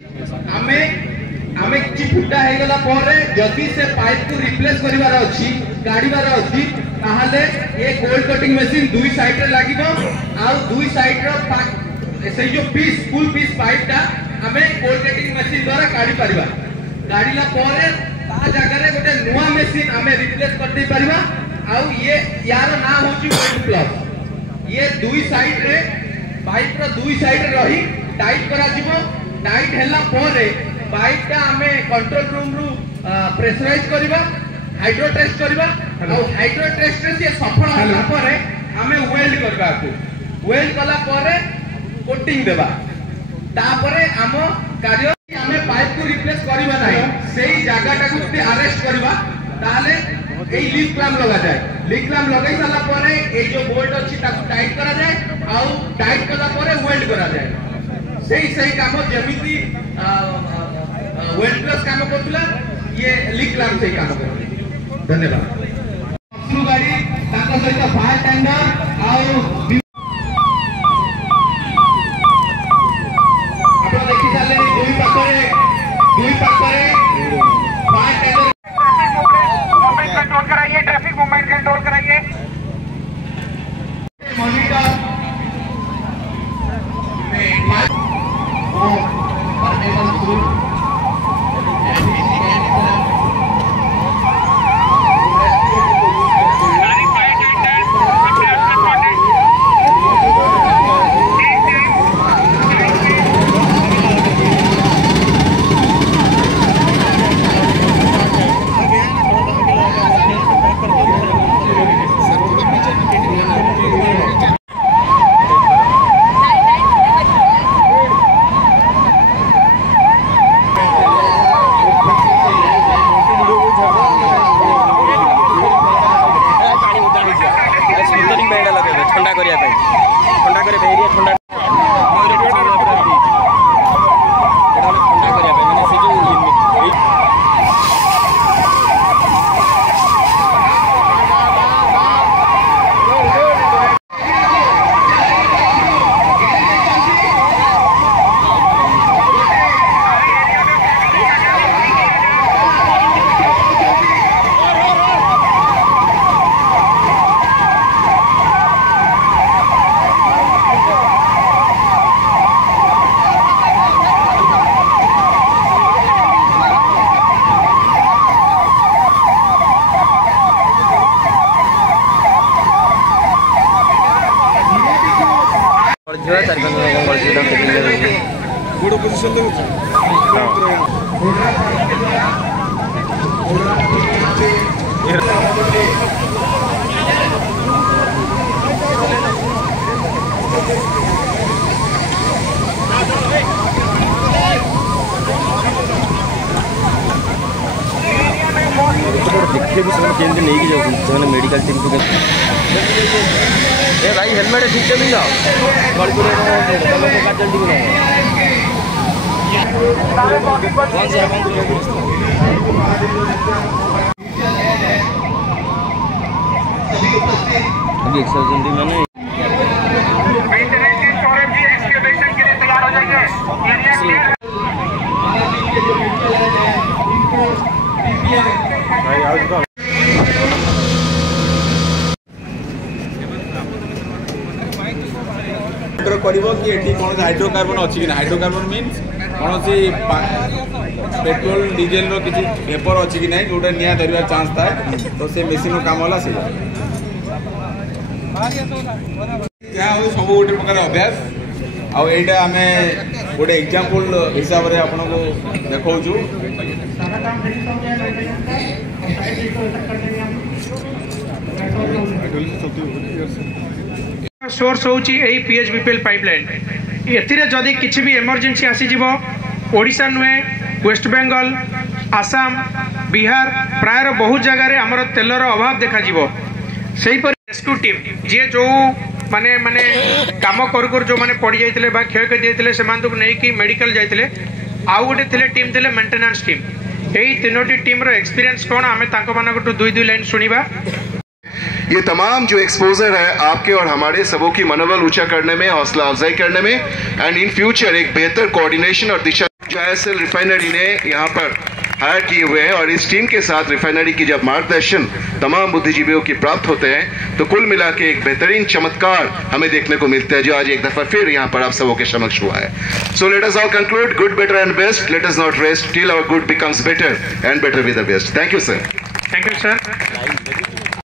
आमे आमे किछि फुटा हे गला परे जदी से पाइप को रिप्लेस करिवार अछि गाड़ीवार अछि ताहाले ए गोल्ड कटिंग मशीन दुई साइड रे लागिबो आ दुई साइड रो से जो पीस फुल पीस पाइप ता आमे गोल्ड कटिंग मशीन द्वारा काढी परिबा काढीला परे ता जगह रे गोटे नुवा मशीन आमे रिप्लेस कर दे परिबा आ ये यार ना होची वेट प्लस ये दुई साइड रे पाइप रो दुई साइड रही टाइट करा जिवो टाइट हैला परे पाइप ता हमें कंट्रोल रूम रु प्रेशराइज करबा हाइड्रो टेस्ट करबा और हाइड्रो टेस्ट से सफल होला परे हमें वेल्ड करबा को वेल्ड कला परे कोटिंग देबा तापरे हम कार्य हमें पाइप को रिप्लेस करबा नाही सेही जागाटा को अरेस्ट करबा ताले ए लीक क्लैम्प लगा जाए लीक क्लैम्प लगाई साला परे ए जो बोल्ट अछि ताको टाइट करा जाए और टाइट कला परे वेल्ड करा जाए सही काम जमिति वेल्ड प्लस काम करतला ये लीक क्लैम्प से काम कर। धन्यवाद। अफ्रू गाड़ी ताको सहित फायर टेंडर और आपण देखि साले दुई पाखरे फायर टेंडर कंट्रोल कराइए ट्रैफिक मूवमेंट कंट्रोल कराइए मॉनिटर गुड पोजीशन देखो देखिए भी सब केंद्र नहीं की जाओ मेडिकल टीम को ए भाई हेलमेट ठीक से मिल जाओ अभी एक्सर्जेंटी मैंने तैयार हो जाएंगे कि एटी कौन हाइड्रोकार्बन अच्छी कि हाइड्रोकार्बन मीन्स कौन सी पेट्रोल डीजेल रो किसी वेपर अच्छी कि नहीं जोटा निया धरवार चांस थाए तो से मशीन काम होला से क्या हो सब गोटे प्रकार अभ्यास आउ एटा आमे गोटे एग्जांपल हिसाब रे आपन को देखाउछु सोर्स होची एई पीएचबीपीएल पाइपलाइन एथिरे जदी किछि भी इमरजेंसी आसी जीवो ओडिशा नुहे वेस्ट बेंगल आसाम बिहार प्रायर बहुत जगह रे हमर तेलर अभाव देखा जीवो सेही पर रेस्क्यू टीम जे जो माने माने काम कर जो माने पड़ी जाइतिले बा क्षय कर जाइतिले सेमान तो नै कि मेडिकल जाइतिले आउ गोटे थिले टीम थिले मेंटेनेंस टीम एई तीनोटी टीम रो एक्सपीरियंस कोन हमें ताको मानकटू दुई लाइन सुनिबा। ये तमाम जो एक्सपोजर है आपके और हमारे सबों की मनोबल ऊंचा करने में, हौसला अफजाई करने में एंड इन फ्यूचर एक बेहतर कोऑर्डिनेशन और दिशा JSL रिफाइनरी ने यहाँ पर हायर किए हुए हैं और इस टीम के साथ रिफाइनरी की जब मार्गदर्शन तमाम बुद्धिजीवियों की प्राप्त होते हैं तो कुल मिला के एक बेहतरीन चमत्कार हमें देखने को मिलता है जो आज एक दफा फिर यहाँ पर आप सबों के समक्ष हुआ है. So let us all conclude good better and best. Let us not rest till our good becomes better and better with the best. Thank you sir. Thank you sir.